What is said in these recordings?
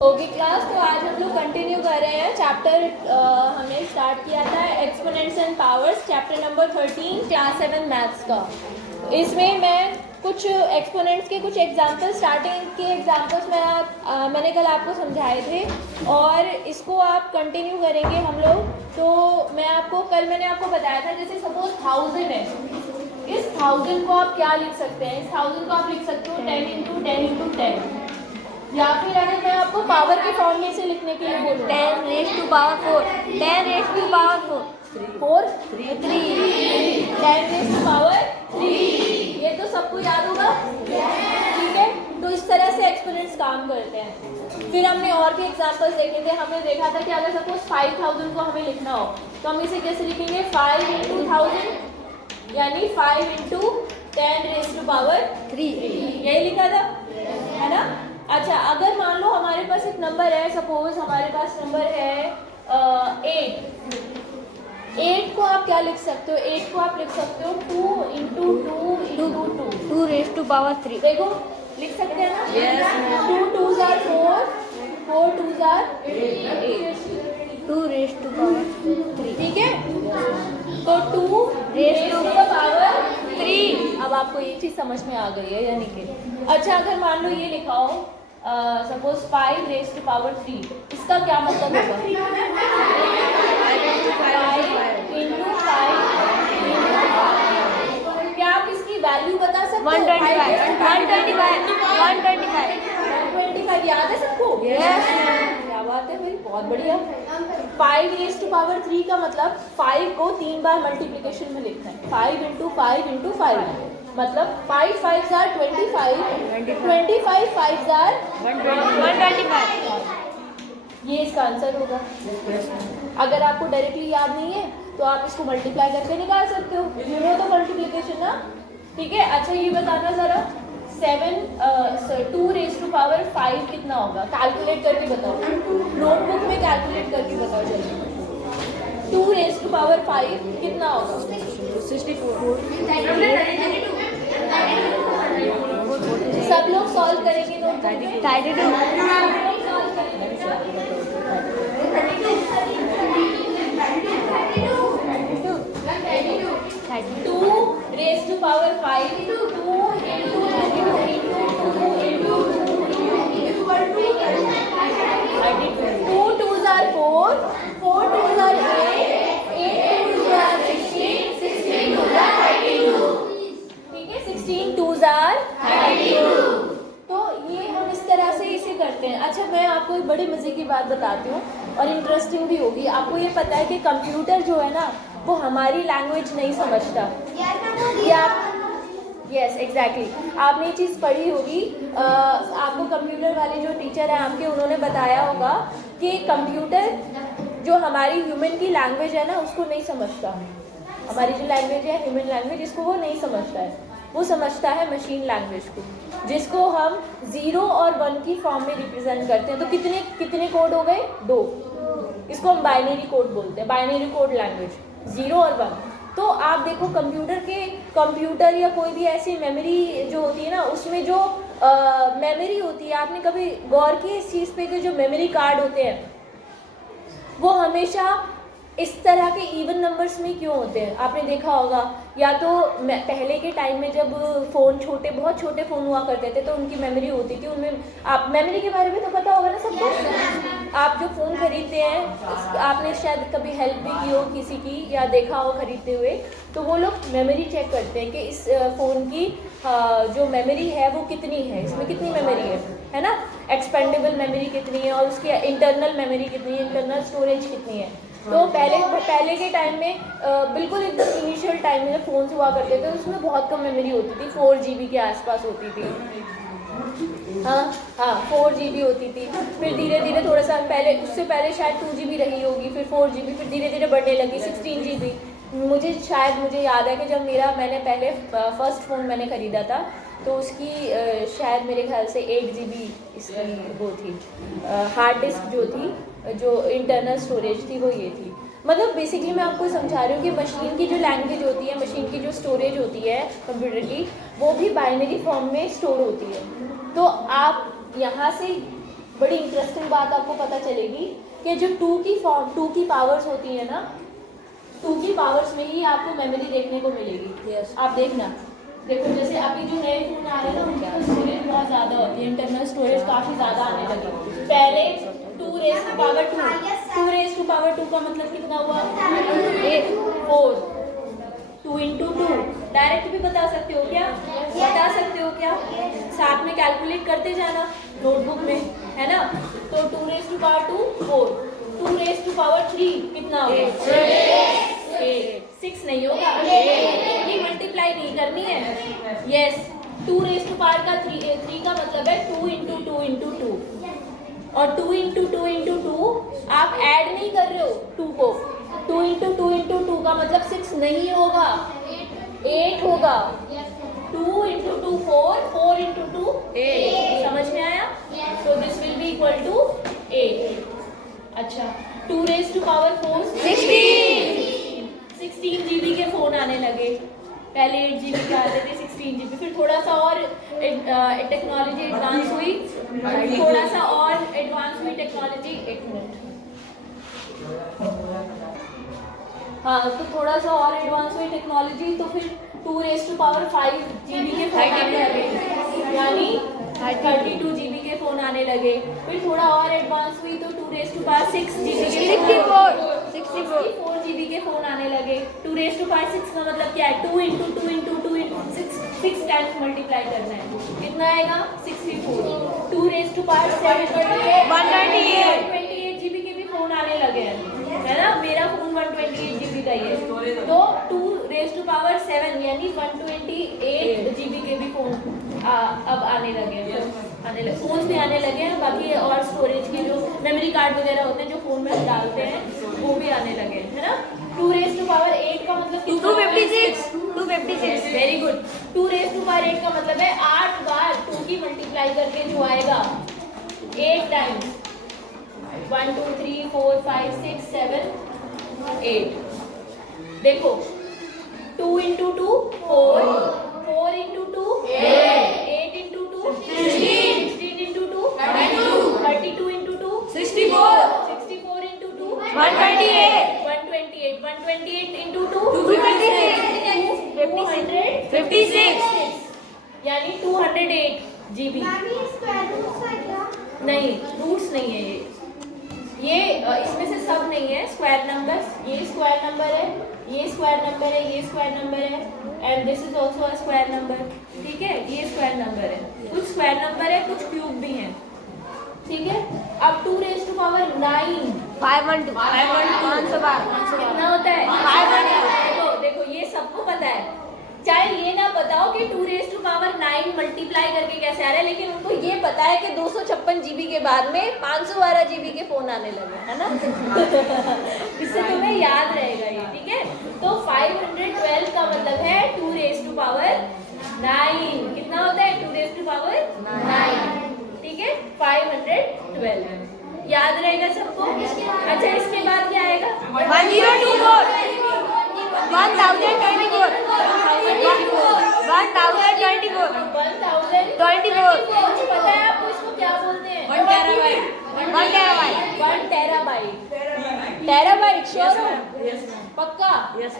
होगी क्लास। तो आज हम लोग कंटिन्यू कर रहे हैं चैप्टर हमने स्टार्ट किया था exponents and powers, chapter number 13 class 7 maths का। इसमें मैं कुछ एक्सपोनेंट्स के कुछ एग्जांपल, स्टार्टिंग के एग्जांपल्स मैंने कल आपको समझाए थे और इसको आप कंटिन्यू करेंगे हम लोग। तो मैंने आपको बताया था, जैसे सपोज 1000 है, इस 1000 को आप क्या लिख सकते हैं? इस 1000 को आप लिख सकते हो 10 इंटू 10 इंटू 10, या फिर अगर मैं आपको पावर के फॉर्म में से लिखने के लिए बोलूँ 10 raised to power 4, 10 raised to power 4, 4 3 10 raised to power 3, ये तो सबको याद होगा, ठीक है। तो इस तरह से एक्सपोनेंट्स काम करते हैं। फिर हमने और भी एग्जांपल्स देखे थे। हमने देखा था कि अगर सपोज 5000 को हमें लिखना हो तो हम इसे कैसे लिखेंगे? 5 इंटू 1000 यानी 5 इंटू 10 raised to power 3, यही लिखा था, है ना। अच्छा, अगर मान लो हमारे पास एक नंबर है, सपोज हमारे पास नंबर है 8 को आप क्या लिख सकते हो? 8 को आप लिख सकते हो 2 into 2 into 2 raised to power 3. देखो लिख सकते हैं ना? Yes. 2 2s are 4, 4 2s are 8, 2 raised to power 3. ठीक है। तो 2 raised to the power 3। अब आपको ये चीज समझ में आ गई है यानी कि। अच्छा, अगर मान लो ये लिखा हो सपोज 5 raised to power 3, इसका क्या मतलब होगा? 5 इंटू 5। क्या आप इसकी वैल्यू बता सकते हो? 125 याद है सबको? Yes. क्या बात है भाई, बहुत बढ़िया। 5 raised to power 3 का मतलब 5 को 3 बार मल्टीप्लिकेशन में लिखना है। 5 इंटू 5 इंटू 5 मतलब 5 5s are 25, 25 5s are 125. ये इसका आंसर होगा। अगर आपको डायरेक्टली याद नहीं है तो आप इसको मल्टीप्लाई करके निकाल सकते हो, यू नो द मल्टीप्लिकेशन ना, ठीक है। अच्छा, ये बताना जरा 2 raised to power 5 कितना होगा? कैलकुलेट करके बताओ, नोटबुक में कैलकुलेट करके बताओ जल्दी। 2 raised to power 5 कितना होगा? 64. सब लोग सॉल्व करेंगे तो 32. 2 raised to power 5 2 into 2 into 2 2s are 4, 4 2s are 8, 8 2s are 16, 16 2s are 32, ठीक है। 16 2s are 32। तो ये हम इस तरह से इसे करते हैं। अच्छा, मैं आपको एक बड़ी मजे की बात बताती हूँ और इंटरेस्टिंग भी होगी। आपको ये पता है कि कंप्यूटर जो है ना वो हमारी लैंग्वेज नहीं समझता। यस एग्जैक्टली, आपने ये चीज़ पढ़ी होगी। आपको कंप्यूटर वाले जो टीचर हैं आपके, उन्होंने बताया होगा कि कंप्यूटर जो हमारी ह्यूमन की लैंग्वेज है ना उसको नहीं समझता। हमारी जो लैंग्वेज है ह्यूमन लैंग्वेज, इसको वो नहीं समझता है। वो समझता है मशीन लैंग्वेज को, जिसको हम 0 और 1 की फॉर्म में रिप्रेजेंट करते हैं। तो कितने कितने कोड हो गए? 2। इसको हम बाइनरी कोड बोलते हैं, बाइनरी कोड लैंग्वेज, 0 और 1। तो आप देखो कंप्यूटर या कोई भी ऐसी मेमोरी जो होती है ना, उसमें जो मेमोरी होती है, आपने कभी गौर की इस चीज़ पे कि जो मेमोरी कार्ड होते हैं वो हमेशा इस तरह के इवन नंबर्स में क्यों होते हैं? आपने देखा होगा, या तो पहले के टाइम में जब फ़ोन बहुत छोटे फ़ोन हुआ करते थे तो उनकी मेमोरी होती थी, उनमें आप मेमोरी के बारे में तो पता होगा ना सबको। आप जो फ़ोन खरीदते हैं, आपने शायद कभी हेल्प भी की हो किसी की या देखा हो खरीदते हुए, तो वो लोग मेमोरी चेक करते हैं कि इस फ़ोन की जो मेमोरी है वो कितनी है, इसमें कितनी मेमोरी है ना, एक्सपेंडेबल मेमोरी कितनी है और उसकी इंटरनल मेमोरी कितनी है, इंटरनल स्टोरेज कितनी है। तो पहले के टाइम में बिल्कुल एकदम इनिशियल टाइम में जब फ़ोन्स हुआ करते थे उसमें बहुत कम मेमोरी होती थी, 4 GB के आसपास होती थी। हाँ 4 GB होती थी। फिर धीरे धीरे थोड़ा सा पहले, उससे पहले शायद 2 GB रही होगी, फिर 4 GB, फिर धीरे धीरे बढ़ने लगी 16 GB। मुझे याद है कि जब मैंने पहले फर्स्ट फ़ोन मैंने ख़रीदा था तो उसकी शायद मेरे ख्याल से 8 GB इसकी वो थी, हार्ड डिस्क जो थी, जो इंटरनल स्टोरेज थी वो ये थी। मतलब बेसिकली मैं आपको समझा रही हूँ कि मशीन की जो लैंग्वेज होती है, मशीन की जो स्टोरेज होती है कंप्यूटर की, वो भी बाइनरी फॉर्म में स्टोर होती है। तो आप यहाँ से बड़ी इंटरेस्टिंग बात आपको पता चलेगी कि जो 2 की फॉर्म 2 की पावर्स होती है ना, 2 की पावर्स में ही आपको मेमोरी देखने को मिलेगी। Yes. आप देखना, देखो जैसे अभी जो नए फोन आ रहे हैं ना, उनकी तो स्टोरेज बहुत ज़्यादा होती है, इंटरनल स्टोरेज काफ़ी ज़्यादा आने लगी। पहले 2 raise to power 2, 2 raise to power 2 का मतलब कितना हुआ? 8, 4, 2 इंटू 2। डायरेक्ट भी बता सकते हो क्या? बता सकते हो क्या? साथ में कैलकुलेट करते जाना नोटबुक में, है ना? तो 2 raise to power 2 4, 2 raise to power 3 कितना होगा? 8, 6 नहीं होगा, ये मल्टीप्लाई नहीं करनी है। यस, 2 रेज़ टू पावर का 3 का मतलब है 2 इंटू 2 इंटू 2, और 2 इंटू 2 इंटू 2 आप ऐड नहीं कर रहे हो 2 को। 2 इंटू 2 इंटू 2 का मतलब 6 नहीं होगा, 8 होगा। 2 इंटू 2 4, 4 इंटू 2 8। समझ में आया? तो this will be equal to 8। अच्छा, 2 रेज़ टू पावर 4 16 GB के फ़ोन आने लगे। पहले 8 GB के आते थे, 16 GB, फिर थोड़ा सा और टेक्नोलॉजी एडवांस हुई, थोड़ा सा और एडवांस हुई टेक्नोलॉजी। 1 मिनट, हाँ, तो थोड़ा सा और एडवांस हुई टेक्नोलॉजी, तो फिर 2 रेज़ टू पावर 5 GB के फ़ोन आने लगे, यानी 32 GB के फ़ोन आने लगे। फिर थोड़ा और एडवांस हुई तो 2 रेज़ टू पावर 6 GB के 64 GB के फ़ोन आने लगे। 2 रेज़ टू पावर 6 का मतलब क्या है? 2 into 2 into 2 into 6 times multiply करना है, कितना आएगा? 64। 2 रेज़ टू पावर 7 128 GB के भी फ़ोन आने लगे हैं, है ना? मेरा फ़ोन 128 GB का ही है। तो 2 रेज़ टू पावर 7 यानी 128 GB के भी फ़ोन अब आने लगे हैं, फ़ोन्स भी आने लगे हैं। बाकी और स्टोरेज के जो मेमोरी कार्ड वगैरह होते हैं जो फ़ोन में हम डालते हैं, वो भी आने लगे हैं, है ना? 2 रेज़ टू पावर 8 का मतलब 256। Very good. 2 raise to power 8 का मतलब है 8 बार 2 की मल्टीप्लाई करके जो आएगा 8 टाइम्स 1 2 3 4 5 6 7 8। देखो 2 into 2 4, 4 into 2 8 into 2 16 into 2 32 into 2 64 into 2 128 into 2 56। यानी 208 GB। नहीं, रूट्स नहीं है ये इसमें से सब नहीं है स्क्वायर नंबर्स। ये स्क्वायर नंबर है, ये स्क्वायर नंबर है, ये स्क्वायर नंबर है, and this is also a square number. ठीक है, ये स्क्वायर नंबर है, कुछ स्क्वायर नंबर है, कुछ क्यूब भी हैं। ठीक है, अब 2 रेज़ टू पावर 9 कितना होता है? 512। देखो ये सबको पता है, चाहे ये ना बताओ कि 2 रेज़ टू पावर 9 मल्टीप्लाई करके कैसे आ रहा है, लेकिन उनको ये पता है कि 256 GB के बाद में 512 GB के फ़ोन आने लगे, है ना? इससे तुम्हें याद रहेगा ये। ठीक है, तो 512 का मतलब है 2 रेज़ टू पावर 9। कितना होता है? 2 रेज़ टू पावर 9। ठीक है, 512 याद रहेगा सबको। अच्छा, इसके बाद क्या आएगा? 1024। पता है आपको इसको क्या बोलते हैं? 1 टेराबाइट। टेराबाइट श्योर हो? पक्का?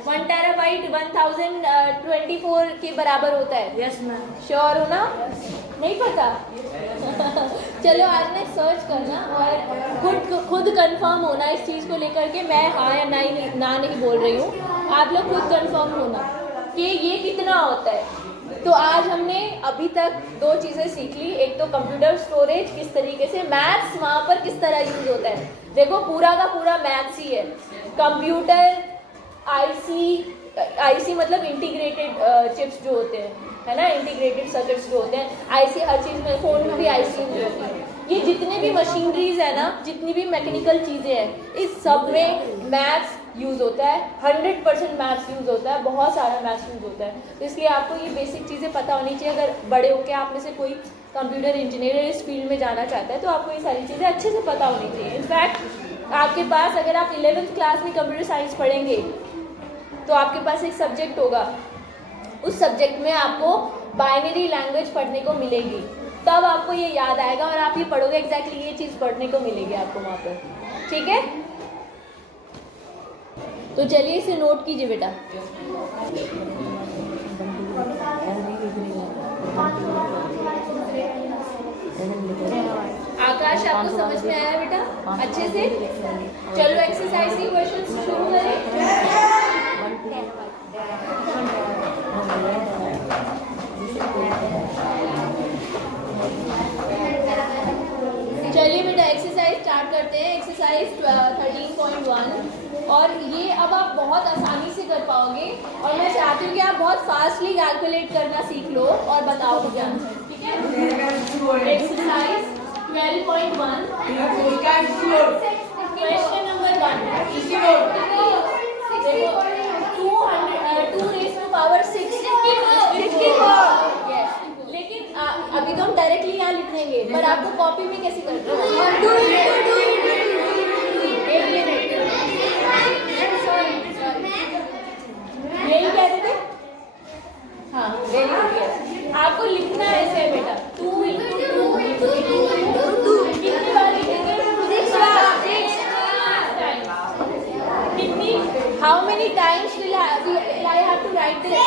1 टेराबाइट 1024 के बराबर होता है। Yes ma'am. श्योर हो ना? नहीं पता? चलो आज ना सर्च करना और खुद कंफर्म होना इस चीज़ को लेकर के। मैं हाँ या ना नहीं बोल रही हूँ, आप लोग खुद कंफर्म होना कि ये कितना होता है। तो आज हमने अभी तक 2 चीज़ें सीख ली। एक तो कंप्यूटर स्टोरेज किस तरीके से, मैथ्स वहाँ पर किस तरह यूज होता है। देखो पूरा का पूरा मैथ्स ही है। कंप्यूटर आईसी मतलब इंटीग्रेटेड चिप्स जो होते हैं, है ना, इंटीग्रेटेड सर्किट्स जो होते हैं। आईसी हर चीज़ में, फ़ोन में भी आईसी यूज होती है। ये जितने भी मशीनरीज है ना, जितनी भी मैकेनिकल चीज़ें हैं, इस सब में मैथ्स यूज़ होता है। 100% मैथ्स यूज़ होता है, बहुत सारा मैथ्स यूज़ होता है। तो इसलिए आपको ये बेसिक चीज़ें पता होनी चाहिए। अगर बड़े होकर आप में से कोई कंप्यूटर इंजीनियर इस फील्ड में जाना चाहता है तो आपको ये सारी चीज़ें अच्छे से पता होनी चाहिए। इनफैक्ट आपके पास, अगर आप 11th क्लास में कंप्यूटर साइंस पढ़ेंगे तो आपके पास एक सब्जेक्ट होगा, उस सब्जेक्ट में आपको बाइनरी लैंग्वेज पढ़ने को मिलेगी। तब आपको ये याद आएगा और आप ये पढ़ोगे, एग्जैक्टली ये चीज़ पढ़ने को मिलेगी आपको वहाँ पर, ठीक है। तो चलिए इसे नोट कीजिए बेटा। आकाश, आपको समझ में आया बेटा अच्छे से? चलो एक्सरसाइज के क्वेश्चन शुरू करें। चलिए बेटा एक्सरसाइज स्टार्ट करते हैं। एक्सरसाइज 13.1 और ये अब आप बहुत आसानी से कर पाओगे और मैं चाहती हूँ कि आप बहुत फास्टली कैलकुलेट करना सीख लो और बताओ मुझे आंसर, ठीक है। एक्सरसाइज 12.1 क्वेश्चन नंबर 1 देखो 2 raised to power 6 लेकिन अभी तो हम डायरेक्टली यहाँ लिख देंगे, पर आपको कॉपी में कैसे करना है? यही कह रहे थे? हाँ, वेरी गुड। आपको लिखना है ऐसे बेटा 2 into 2 कितनी बार लिखेंगे? 6 times। कितनी? How many times will I have to write this?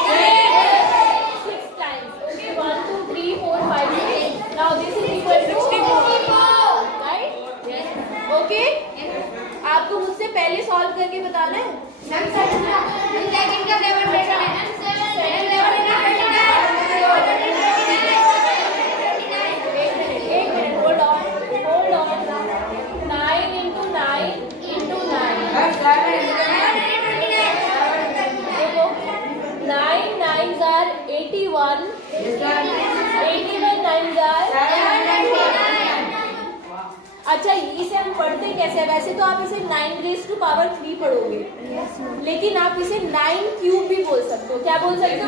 6 times. Okay, 1, 2, 3, 4, 5, 6. Now this is equal to 64, right? Yes. Okay? आपको मुझसे पहले सॉल्व करके बताना है। एक minute, hold on। 9 into 9 into 9। देखो 9 9s are 81, 81 9s are। अच्छा, इसे हम पढ़ते कैसे? वैसे तो आप इसे 9 raised to power 3 पढ़ोगे, लेकिन आप इसे 9 क्यूब भी बोल सकते हो। क्या बोल सकते हो?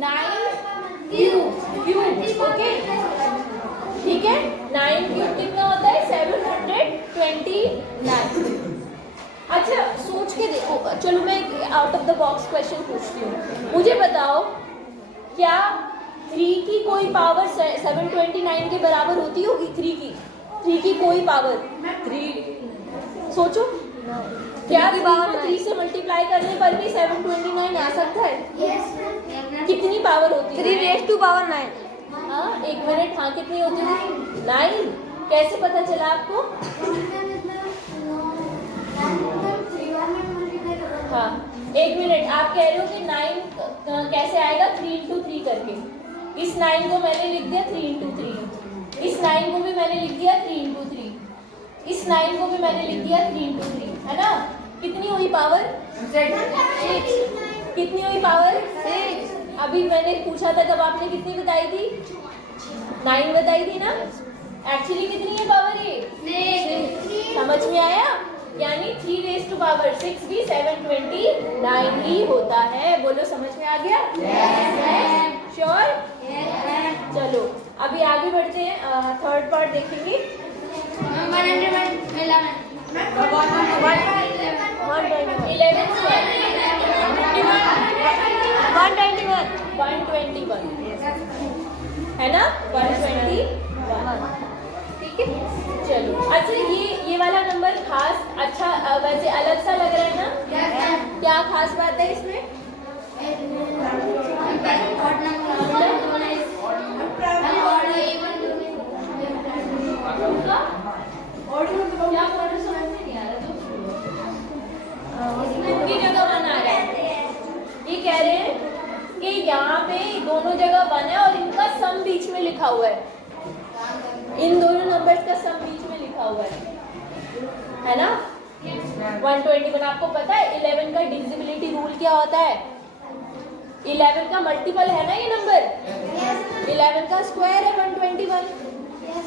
9 क्यूब। ओके, ठीक है। 9 क्यूब कितना होता है? 729। अच्छा, सोच के देखो। चलो मैं out of the box question पूछती हूँ। मुझे बताओ, क्या 3 की कोई पावर 729 के बराबर होती होगी? 3 की कोई पावर 3? सोचो, क्या 3 से मल्टीप्लाई करने पर भी 729 आ सकता है? कितनी पावर होती है? 3 raised to power 9। हाँ, एक मिनट। हाँ, कितनी होती है? 9। कैसे पता चला आपको? हाँ, एक मिनट। आप कह रहे हो कि 9 कैसे आएगा? 3 into 3 करके। इस 9 को मैंने लिख दिया 3 into 3। इस 9 को भी मैंने लिख दिया 3 into 3। इस 9 को भी मैंने लिख दिया 3 into 3, है ना? कितनी हुई पावर? 6। कितनी हुई पावर? 6। अभी मैंने पूछा था, जब आपने कितनी बताई थी? 9 बताई थी ना? एक्चुअली कितनी है पावर ये? 6। समझ में आया? यानी 3 raised to power 6 भी 729 ही होता है। बोलो, समझ में आ गया? श्योर? चलो अभी आगे बढ़ते हैं। थर्ड पार्ट देखेंगे। 121 है ना? 121, ठीक है। चलो, अच्छा ये वाला नंबर खास, अच्छा वैसे अलग सा लग रहा है ना? क्या खास बात है इसमें? क्या समझ में नहीं आ रहा? की जगह 1 आ रहा है। ये कह रहे हैं कि यहाँ पे दोनों जगह 1 है और इनका सम बीच में लिखा हुआ है। इन दोनों नंबर्स का सम बीच में लिखा हुआ है ना? 121। आपको पता है 11 का डिविजिबिलिटी रूल क्या होता है? 11 का मल्टीपल है ना ये नंबर? 11 का स्क्वायर है 121।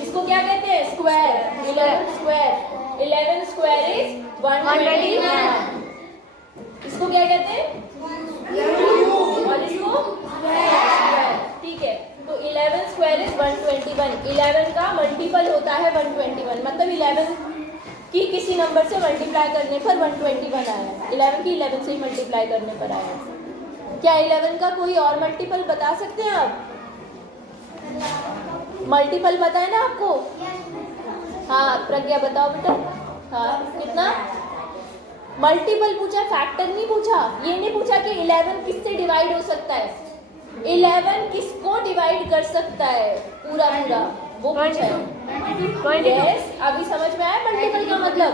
इसको क्या कहते हैं? स्क्वायर। 11 स्क्वायर। 11 square is 121। इसको क्या कहते हैं? और इसको स्क्वायर, ठीक है। तो 11 स्क्वायर इज 121। 11 का मल्टीपल होता है 121, मतलब 11 की किसी नंबर से मल्टीप्लाई करने पर 121 आया। 11 की 11 से ही मल्टीप्लाई करने पर आया। क्या 11 का कोई और मल्टीपल बता सकते हैं आप? मल्टीपल पता है ना आपको? हाँ प्रज्ञा बताओ बेटा। हाँ कितना? मल्टीपल पूछा, फैक्टर नहीं पूछा। ये नहीं पूछा कि 11 किससे डिवाइड हो सकता है, 11 किसको डिवाइड कर सकता है पूरा पूरा, वो पूछा है। यस, अभी समझ में आया मल्टीपल का मतलब?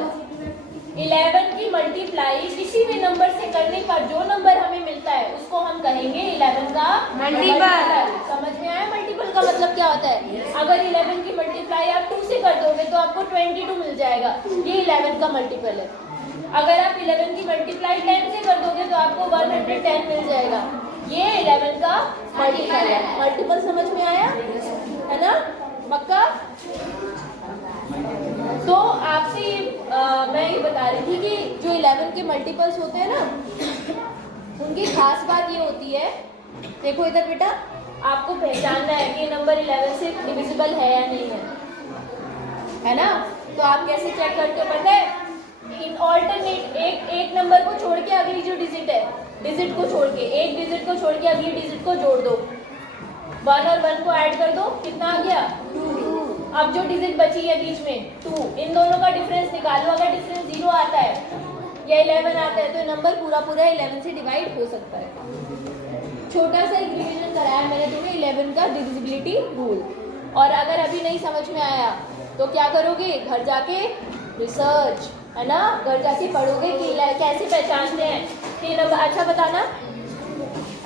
11 की मल्टीप्लाई किसी भी नंबर से करने पर जो नंबर हमें मिलता है उसको हम कहेंगे 11 का मल्टीपल। समझ में आया मल्टीपल का मतलब क्या होता है? अगर 11 की मल्टीप्लाई आप 2 से कर दोगे तो आपको 22 मिल जाएगा, ये 11 का मल्टीपल है। अगर आप 11 की मल्टीप्लाई 10 से कर दोगे तो आपको 110 मिल जाएगा, ये 11 का मल्टीपल है। मल्टीपल समझ में आया है ना? पक्का? तो आपसे मैं ये बता रही थी कि जो 11 के मल्टीपल्स होते हैं ना, उनकी खास बात ये होती है, देखो इधर बेटा, आपको पहचानना है कि नंबर 11 से डिविजिबल है या नहीं है ना? तो आप कैसे चेक करते हो पता है? इन ऑल्टरनेट, एक नंबर को छोड़ के अगली जो डिजिट है, डिजिट को छोड़ के, एक डिजिट को छोड़ के अगली डिजिट को जोड़ दो, 1 और 1 को ऐड कर दो, कितना आ गया? 2। अब जो डिजिट बची है बीच में 2, इन दोनों का डिफरेंस निकालो। अगर डिफरेंस 0 आता है या 11 आता है तो नंबर पूरा पूरा 11 से डिवाइड हो सकता है। छोटा सा एक रिवीजन कराया मैंने तुम्हें 11 का डिविजिबिलिटी रूल। और अगर अभी नहीं समझ में आया तो क्या करोगे? घर जाके रिसर्च, है ना, घर जाके पढ़ोगे कि कैसे पहचानते हैं कि नंबर। अच्छा बताना,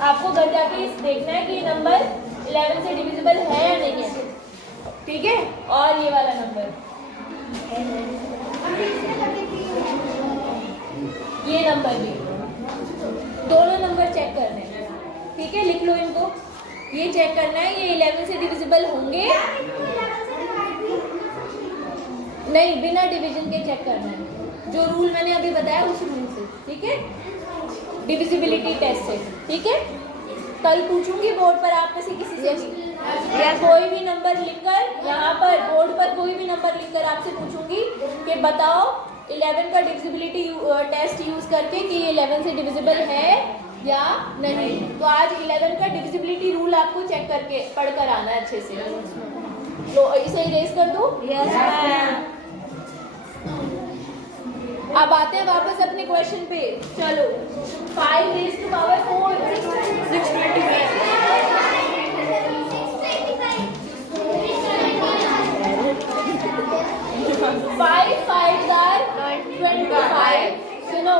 आपको घर जाके देखना है कि नंबर 11 से डिविजिबल है या नहीं है, ठीक है? और ये वाला नंबर, ये नंबर भी, दोनों नंबर चेक करने हैं, ठीक है? लिख लो इनको, ये चेक करना है ये 11 से डिविजिबल होंगे नहीं, बिना डिवीजन के चेक करना है। जो रूल मैंने अभी बताया उस रूल से, ठीक है? डिविजिबिलिटी टेस्ट से, ठीक है? कल पूछूंगी बोर्ड पर आप में से किसी से भी, या कोई भी नंबर लिखकर, यहाँ पर बोर्ड पर कोई भी नंबर लिखकर आपसे पूछूंगी कि बताओ 11 का डिविजिबिलिटी टेस्ट यूज करके कि ये 11 से डिविजिबल है या नहीं। तो आज 11 का डिविजिबिलिटी रूल आपको चेक करके पढ़कर आना है अच्छे से। तो इसे इरेज कर दो। Yes ma'am. अब आते हैं वापस अपने क्वेश्चन पे। चलो, 5 raised to power 4 625। 5 5s are 25। सुनो,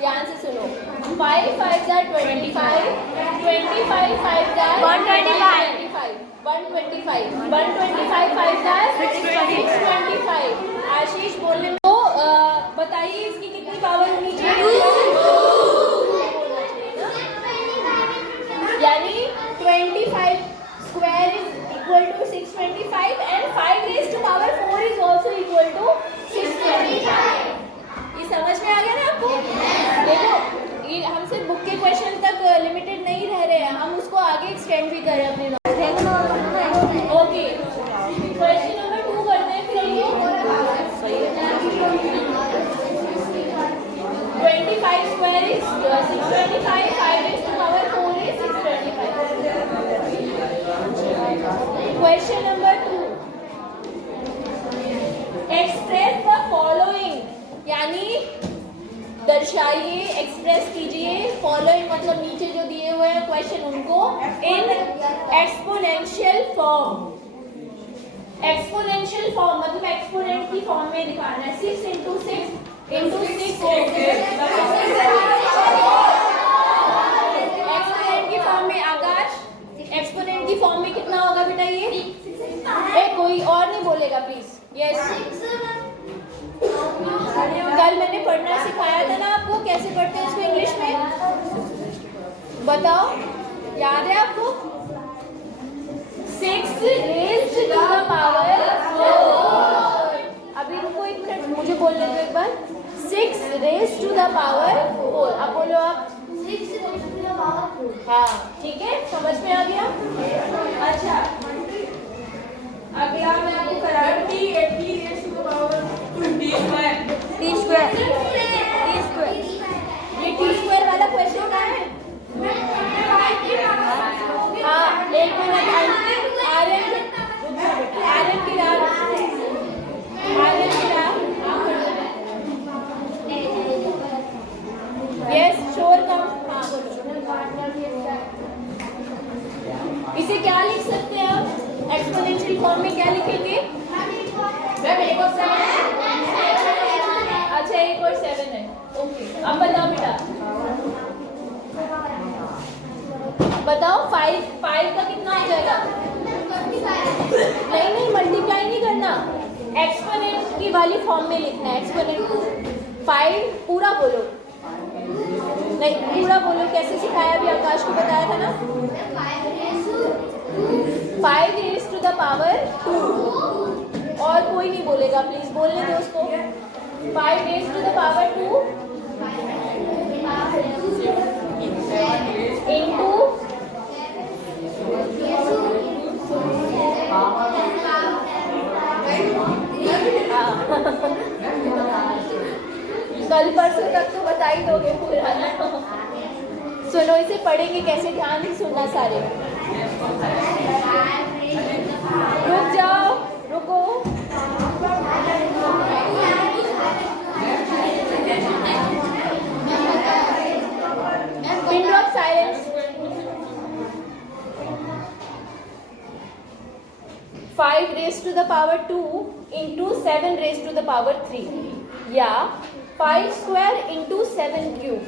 ध्यान से सुनो। 5 5s are 25, 25 5s are 125, 125, 125 5s are 625। आशीष बोलने तो बताइए इसकी कितनी पावर होनी चाहिए? यानी 25 square is equal to 625 and 5 raised to power 4 is also equal to 625। ये समझ में आ गया ना आपको? देखो, ये हम सिर्फ बुक के क्वेश्चन तक लिमिटेड नहीं रह रहे हैं, हम उसको आगे एक्सटेंड भी करें अपने नॉलेज। ओके, क्वेश्चन नंबर 2 करते हैं फिर हम लोग। 25 square is 625, 5 raised to power 4 is 625। Question number 2, express the following, यानी दर्शाइए, एक्सप्रेस कीजिए। फॉलोइंग मतलब नीचे जो दिए हुए हैं क्वेश्चन, उनको in exponential form. Exponential form मतलब एक्सपोनेंट की फॉर्म में दिखाना है। 6 into 6 into 6 एक्सपोनेंट की फॉर्म में। आकाश, एक्सपोनेंट की फॉर्म में कितना होगा बेटा ये? कोई और नहीं बोलेगा प्लीज। यस, कल मैंने पढ़ना सिखाया था ना आपको, कैसे पढ़ते हैं उसको इंग्लिश में, बताओ, याद है आपको? 6 raised to the power 4। अभी रुको एक मिनट, मुझे बोलने दो एक बार। 6 raised to the power 4। अब बोलो आप। 6 raised to the power 4। हाँ, ठीक है, समझ में आ गया? अच्छा, अगला मैं आपको करा 80 raised to the power 20 square। T square. ये टी स्क्वायर वाला क्वेश्चन क्या है? हाँ, एक मिनट, आर्यन अच्छा 8 और 7 है, ओके। अब बताओ बेटा, बताओ 5 का कितना हो जाएगा? नहीं मल्टीप्लाई नहीं करना, एक्सपोनेंट की वाली फॉर्म में लिखना है एक्सपोनेंट को। 5 पूरा बोलो, नहीं पूरा बोलो, कैसे सिखाया अभी आकाश को बताया था ना। 5 रेज़ टू द पावर 2, और कोई नहीं बोलेगा, प्लीज बोलने दो उसको। 5 raise to the power 2 into कल परसों तक तो बता ही दोगे पूरा। सुनो, इसे पढ़ेंगे कैसे, ध्यान से सुनना सारे। रुक जाओ, रुको। Pin drop silence. 5 raised to the power 2 into 7 raised to the power 3, या 5 स्क्वायर इंटू 7 क्यूब,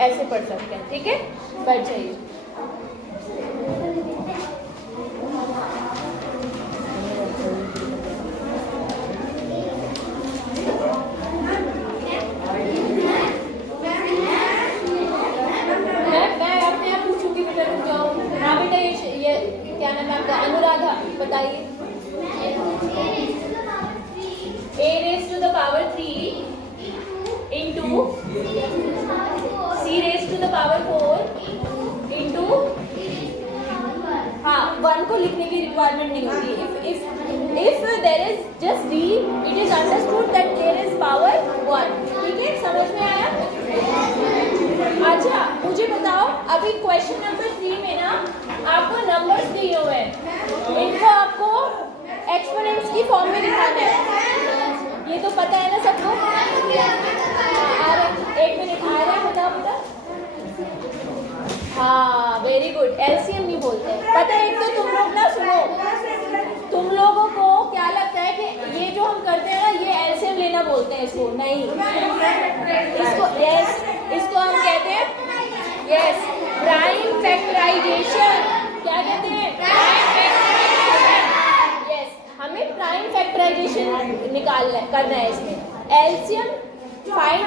ऐसे पढ़ सकते हैं, ठीक है। बैठ जाइए। मैं अपने आप पूछूंगी बेटा, रुक जाओ। हाँ बेटा, ये क्या नाम है आपका? अनुराधा, बताइए। a raised to the power 3 into c raised to the power 4 into, हाँ 1 को लिखने की रिक्वायरमेंट नहीं होती। if there is just d, it is understood that there is power 1, ठीक है, समझ में आया? अच्छा मुझे बताओ, अभी क्वेश्चन नंबर 3 में ना आपको नंबर्स दिए हुए हैं, इनको आपको एक्सपोनेंट्स की फॉर्म में दिखाना है। ये तो पता है ना सबको? आ रहा, 1 मिनट, आ रहा है, बताओ बेटा। हाँ वेरी गुड, एलसीएम नहीं बोलते हैं, पता है। एक तो तुम लोग ना सुनो, तुम लोगों को क्या लगता है कि ये जो हम करते हैं ना, ये एलसीएम लेना बोलते हैं इसको, नहीं। इसको यस, इसको हम कहते हैं यस प्राइम फैक्टराइजेशन। क्या कहते हैं? Prime factorization. यस, हमें प्राइम फैक्टराइजेशन निकालना है, करना है इसमें। एलसीएम फाइंड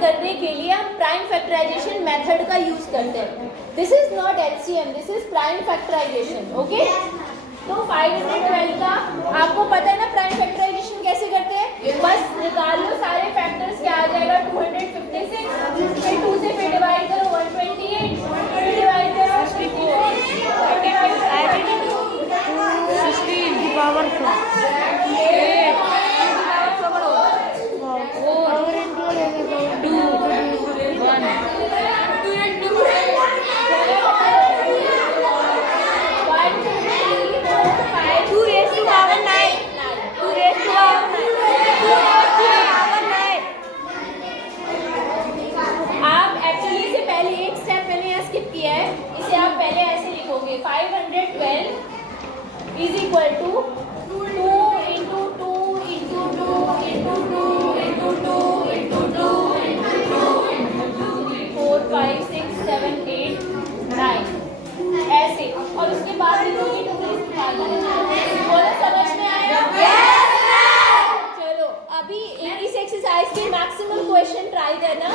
करने के लिए हम प्राइम फैक्टराइजेशन मेथड का यूज करते हैं। This is not LCM, this is prime factorization, okay. तो 512 का आपको पता है ना प्राइम फैक्टराइजेशन कैसे करते हैं? बस निकाल लो सारे फैक्टर्स, क्या आ जाएगा? 256, फिर 2 से फिर डिवाइड करो 128, फिर डिवाइड करो 16 power 4 is equal to 2 into 2 into 2 into 2 into 2 into 2 into 2 into 2 4 5 6 7 8 9 ऐसे, और उसके बाद लिखोगे 2 बोलो, समझ में आया? चलो अभी इस एक्सरसाइज के मैक्सिमम क्वेश्चन ट्राई करना।